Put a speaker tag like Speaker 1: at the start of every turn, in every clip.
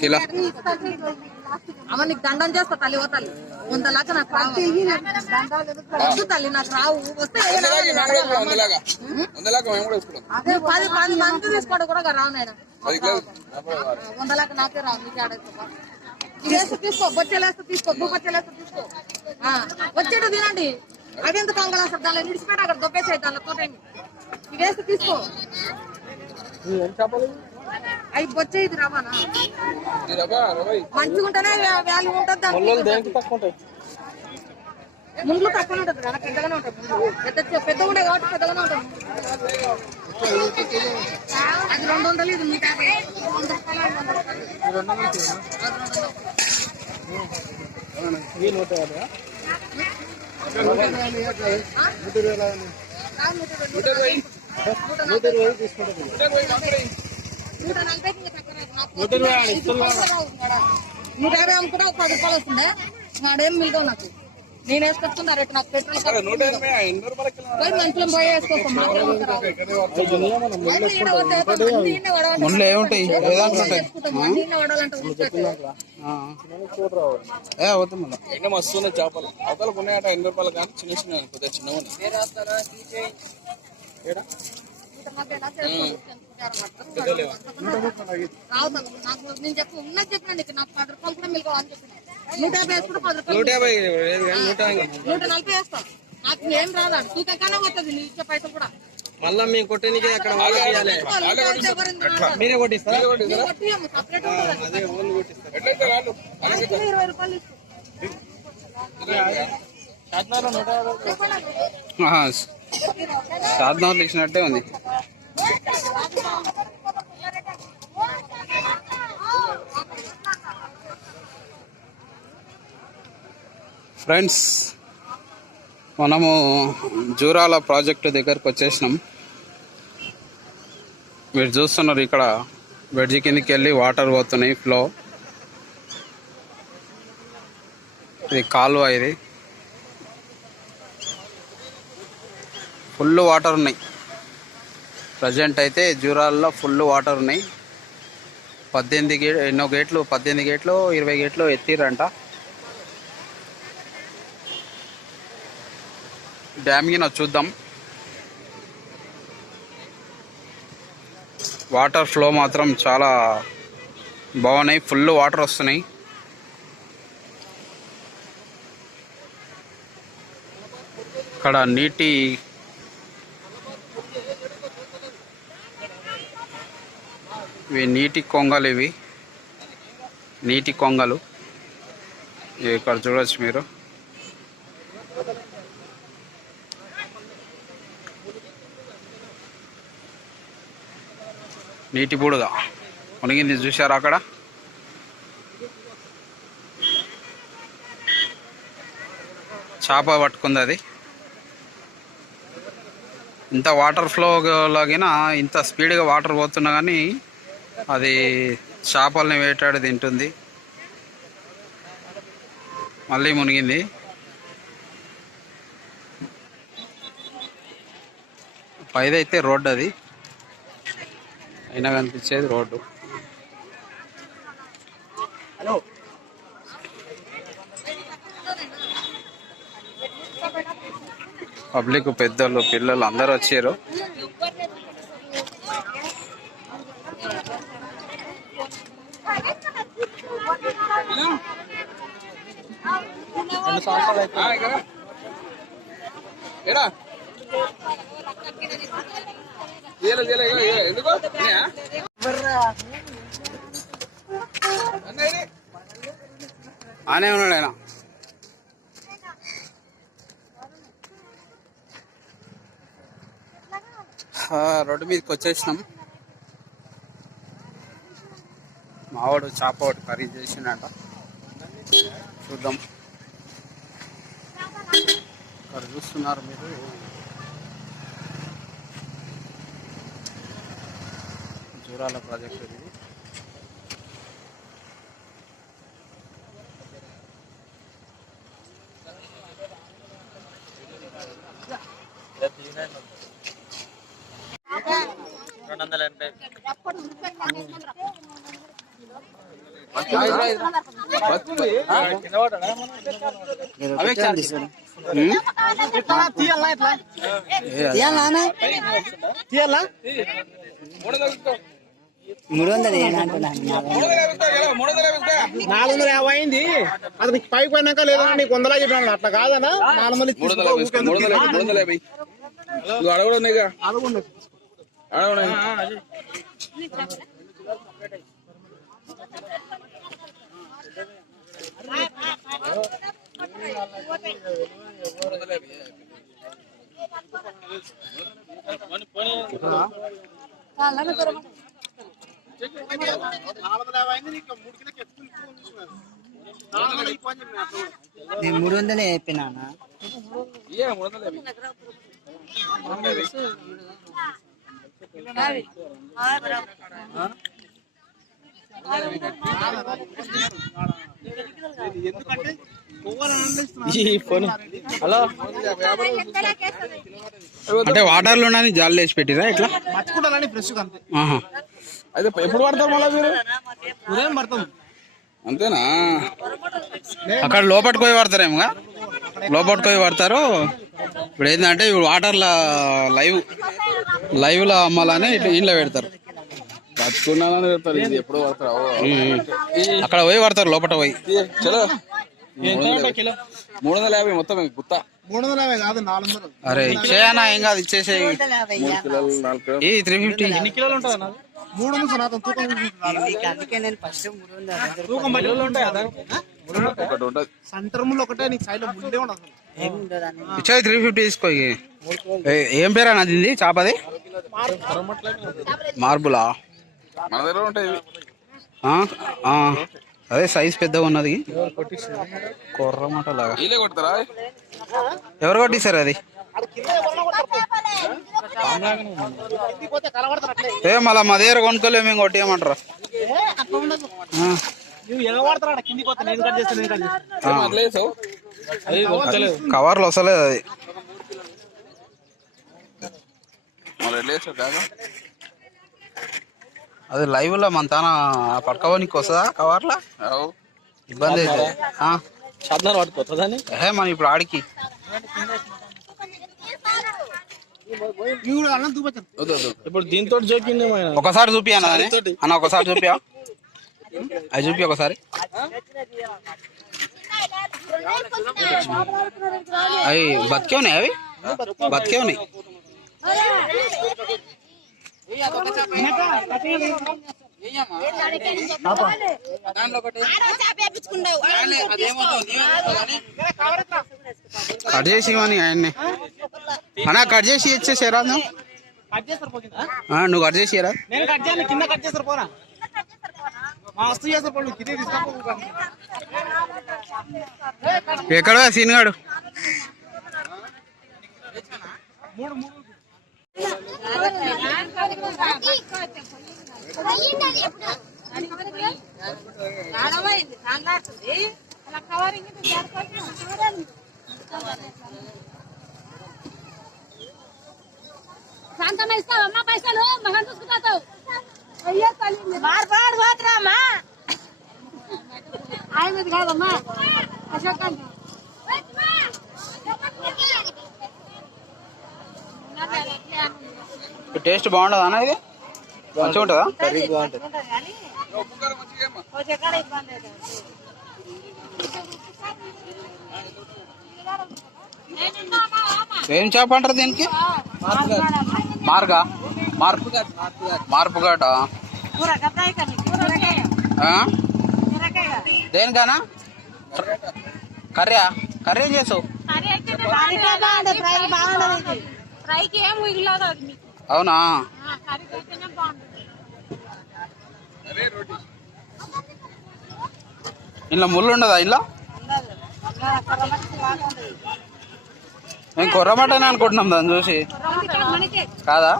Speaker 1: Kilo?
Speaker 2: అమ్మ నీకు దండం చేస్తా తల్లి ఓ తల్లి వంద లాగా నాకు రావు వద్దు తల్లి నాకు రావు వస్తే నువ్వు పది పది మంది తీసుకోవడం కూడా రావు నాయన
Speaker 3: పది
Speaker 2: వంద లాగా నాకే రావు నీకు ఆడేస్తా తీసుకో బొచ్చెలేస్తే తీసుకో నువ్వు తీసుకో వచ్చేటో తినండి అవి ఎందుకు అంగళ అసలు దానిలో విడిచిపెట్టి అక్కడ దొబ్బేసాయి దానిలో తోటేమి ఇదేస్తే తీసుకో. అవి బొచ్చే ఇది రవాణా మంచిగా ఉంటేనే వాల్యూ ఉంటుంది దానికి. ముందు తక్కువ ఉంటుంది కదా పెద్దగానే ఉంటుంది. పెద్ద పెద్ద ఉండే కాబట్టి పెద్దగానే ఉంటుంది అది రెండు వందలు ఇది నూట యాభై. రెండు వందలు. ఆ? కాదు, నూట ఇరవై. నూట ఇరవై నూట ఇరవై ఇంకా తక్కువ నూట యాభై ఒక పది రూపాయలు వస్తుందే నాడేం మిగతావు నాకు. నేను వేసుకొచ్చుకున్నా రేటు నాకు పెట్రోల్ మనుషులం పోయి మాకేం
Speaker 1: ముళ్ళు ఏముంటాయి?
Speaker 3: ఎండ మస్తు ఉన్నాయి చేపలు. అవతల ఉన్నాయట ఎనభై రూపాయలు కానీ చిన్న చిన్న కొద్దిగా
Speaker 2: అన్నమాట. రావు నాకు. నేను చెప్పు ఉన్నది చెప్పినా నీకు పది రూపాయలు కూడా మిగతా అని చెప్పిన. నూట యాభై వేసుకుంటే పది రూపాయలు
Speaker 3: నూట యాభై లేదు కానీ నూట
Speaker 2: నూట నలభై వేస్తాం. నాకు ఏం రాదాడు తూకగానే పోతుంది నీ ఇచ్చే పైసలు కూడా.
Speaker 4: మళ్ళా మీ కొట్టనికి అక్కడ మీరే కొట్టిస్తారా?
Speaker 2: సపరేట్
Speaker 3: ఎట్లయితే రాళ్ళు
Speaker 2: ఇరవై రూపాయలు ఇస్తాం.
Speaker 1: ఆహా. సాధనాలు ఇచ్చినట్టే ఉంది. ఫ్రెండ్స్ మనము జూరాల ప్రాజెక్టు దగ్గరకు వచ్చేసినాం. మీరు చూస్తున్నారు ఇక్కడ బ్రిడ్జి కిందకి వెళ్ళి వాటర్ పోతున్నాయి ఫ్లో. ఇది కాలువ ఇది. ఫుల్ వాటర్ ఉన్నాయి. ప్రజెంట్ అయితే జూరాల్లో ఫుల్ వాటర్ ఉన్నాయి. పద్దెనిమిది గే ఎన్నో గేట్లు పద్దెనిమిది గేట్లు ఇరవై గేట్లు ఎత్తిరంట డ్యామ్ గిన చూద్దాం. వాటర్ ఫ్లో మాత్రం చాలా బాగున్నాయి. ఫుల్ వాటర్ వస్తున్నాయి. ఇక్కడ నీటి ఇవి నీటి కొంగలు ఇవి. నీటి కొంగలు. ఇక్కడ చూడవచ్చు మీరు. నీటి బుడగ మునిగింది చూశారా అక్కడ? చేప పట్టుకుంది అది. ఇంత వాటర్ ఫ్లో ఇంత స్పీడ్గా వాటర్ పోతున్నా కానీ అది చేపల్ని వేటాడి తింటుంది. మళ్ళీ మునిగింది. పైదైతే రోడ్డు అది. అయినా కనిపించేది రోడ్డు. పబ్లిక్ పెద్దోళ్ళు పిల్లలు అందరూ వచ్చారు.
Speaker 3: ఆ, ఇక్కడ ఏడా చేయలే చేయలే ఇగో, ఇగో, ఎందుకు ఉన్నాయా? అన్న ఇది.
Speaker 1: ఆనే ఉన్నాడు ఆయన. ఆ, రోడ్డు మీదకి వచ్చేసినాం. మావాడు చేప ఒకటి కర్రీ చేసిండట. చూద్దాం. ఇక్కడ చూస్తున్నారు మీరు. జూరాల ప్రాజెక్ట్ ఇది. అవే చార్జెస్ ఉమ్? ఏ,
Speaker 5: తీయాలా
Speaker 6: మూడు వందలు
Speaker 5: నాలుగు వందల యాభై అయింది. అది నీకు పైకి పోయినాక లేదా నీకు వందలా చెప్పాను అట్లా కాదనా నాలుగు వందలు
Speaker 3: మూడు వందల యాభై ఇస్తా, మూడు వందల యాభై మూడు వందల యాభై ఇదిగో ఆడ కూడా ఉన్నాయిగా ఆడ కూడా ఉన్నాయి.
Speaker 6: నేను మూడు వందలే
Speaker 3: వందల యాభై
Speaker 1: అంటే వాటర్ లోనని జాలి వేసి పెట్టిరా ఇట్లా?
Speaker 5: మర్చుకుంటానని ఫ్రెష్ అంతే.
Speaker 1: ఆహా.
Speaker 3: అయితే ఎప్పుడు పడతారు మళ్ళా మీరు?
Speaker 5: ఉదయం పడతాం.
Speaker 3: అంతేనా?
Speaker 1: అక్కడ లోపలికి పోయి పడతారేమో లోపలికి పోయి పడతారు. ఇప్పుడు ఏంటంటే ఇప్పుడు వాటర్లో లైవ్ లైవ్లో అమ్మాలని ఇట్లా ఇంట్లో పెడతారు.
Speaker 3: బతుకున్నానని పెడతారు ఇది ఎప్పుడు పడతారు.
Speaker 1: అక్కడ పోయి పడతారు లోపల పోయి.
Speaker 3: చలో. మూడు వందల యాభై. మూడు వందల యాభై మొత్తం గుత్త.
Speaker 5: మూడు వందల యాభై కాదు నాలుగు వందలు.
Speaker 1: అరే ఇచ్చేయనా? ఏం కాదు ఈ త్రీ ఫిఫ్టీ
Speaker 5: ఎన్ని కిలోలు ఉంటుంది మూడు వందలు నాతో తూకం
Speaker 6: మీకు అందుకే నేను ఫస్ట్ మూడు వందలు
Speaker 5: తూకం పది కిలోలు ఉంటాయి? అదా
Speaker 3: ఒకటి
Speaker 5: నీకు సైడ్ ఉండదు.
Speaker 1: ఇచ్చేది త్రీ ఫిఫ్టీ తీసుకో. ఏ- పేరు అన్నది ఇది చాపది? మార్బులా?
Speaker 3: మన దగ్గర ఉంటాయి ఇవి.
Speaker 1: ఆ? ఆ. అదే సైజ్ పెద్దగా ఉన్నది. కొర్రమట లాగా ఎవరు కొట్టిస్తారు అది? ఏ మళ్ళా మా దగ్గర కొనుక్కోలేము మేము కొట్టేయమంటారా? ఆ.
Speaker 5: నువ్వు ఎగబడతారు
Speaker 1: అది లైవ్లో మన తాన పట్టుకోవడానికి వస్తుందా? కవర్లా? ఇబ్బంది అయితే.
Speaker 4: పట్టుకోతుందని
Speaker 1: ఏ మన ఇప్పుడు ఆడికి.
Speaker 4: ఇప్పుడు దీంతో జోకింది
Speaker 1: ఒకసారి చూపి అన్న. అన్న ఒకసారి చూపియా? అది చూపి ఒకసారి. అవి బతికే ఉన్నాయి అవి? బతికే ఉన్నాయి. కట్ చేసి ఇవ్వని ఆయన్ని. అన్న కట్ చేసి ఇచ్చేసారా నువ్వు
Speaker 5: కట్
Speaker 1: చేసి?
Speaker 5: నేను కట్ చేయను కింద కట్ చేస్తారు పోరా. మా వస్తు చేస్తారు పోలు కింద తీసుకో
Speaker 1: ఎక్కడ సీన్గాడు
Speaker 7: శాంతమ్మ ఇస్తావమ్మా పైసలు మగన్ చూసుకుంటావు అయ్యో తల్లి పోతురామ్మా ఆయనది కాదమ్మా అశోక్
Speaker 1: టేస్ట్ బాగుంటుందా అన్న ఇది? మంచిగా ఉంటుందా? ఏం చేప అంటారు దీనికి? మార్గా? మార్పు? మార్పుగాట దేనికనా కర్రీ కర్రీ ఏం చేసావు?
Speaker 7: ఫ్రైకి ఏం మిగిలేదు అది మీకు.
Speaker 1: అవునా? ఇంట్లో ముళ్ళు ఉండదా ఇంట్లో? మేము కొర్రమటనే అనుకుంటున్నాం దాన్ని చూసి.
Speaker 7: మనకే.
Speaker 1: కాదా?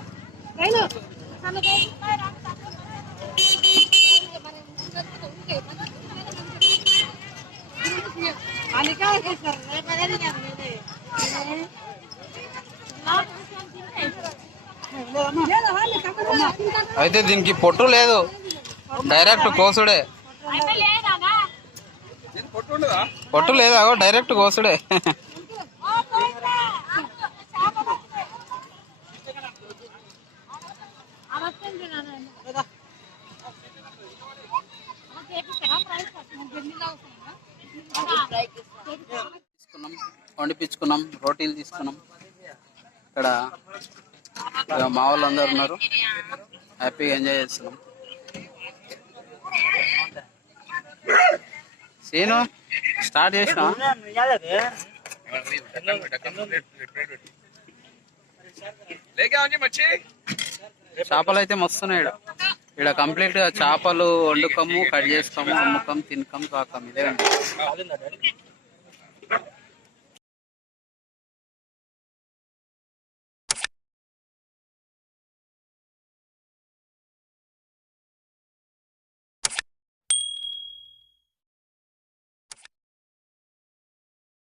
Speaker 1: అయితే దీనికి పొట్టు లేదు. డైరెక్ట్ కోసుడే.
Speaker 7: లేదా
Speaker 3: పొట్టు
Speaker 1: లేదా? డైరెక్ట్ కోసుడే. తీసుకున్నాం. వండిపించుకున్నాం. రోటీలు తీసుకున్నాం. ఇక్కడ మా వాళ్ళు అందరు ఉన్నారు హ్యాపీగా ఎంజాయ్ చేస్తున్నాం. సీను స్టార్ట్ చేసిన? చేపలు అయితే మస్తున్నాయి ఇక్కడ ఇక్కడ కంప్లీట్గా చేపలు వండుకము కట్ చేసుకోము అమ్ముకం తినకం కాకం ఇదే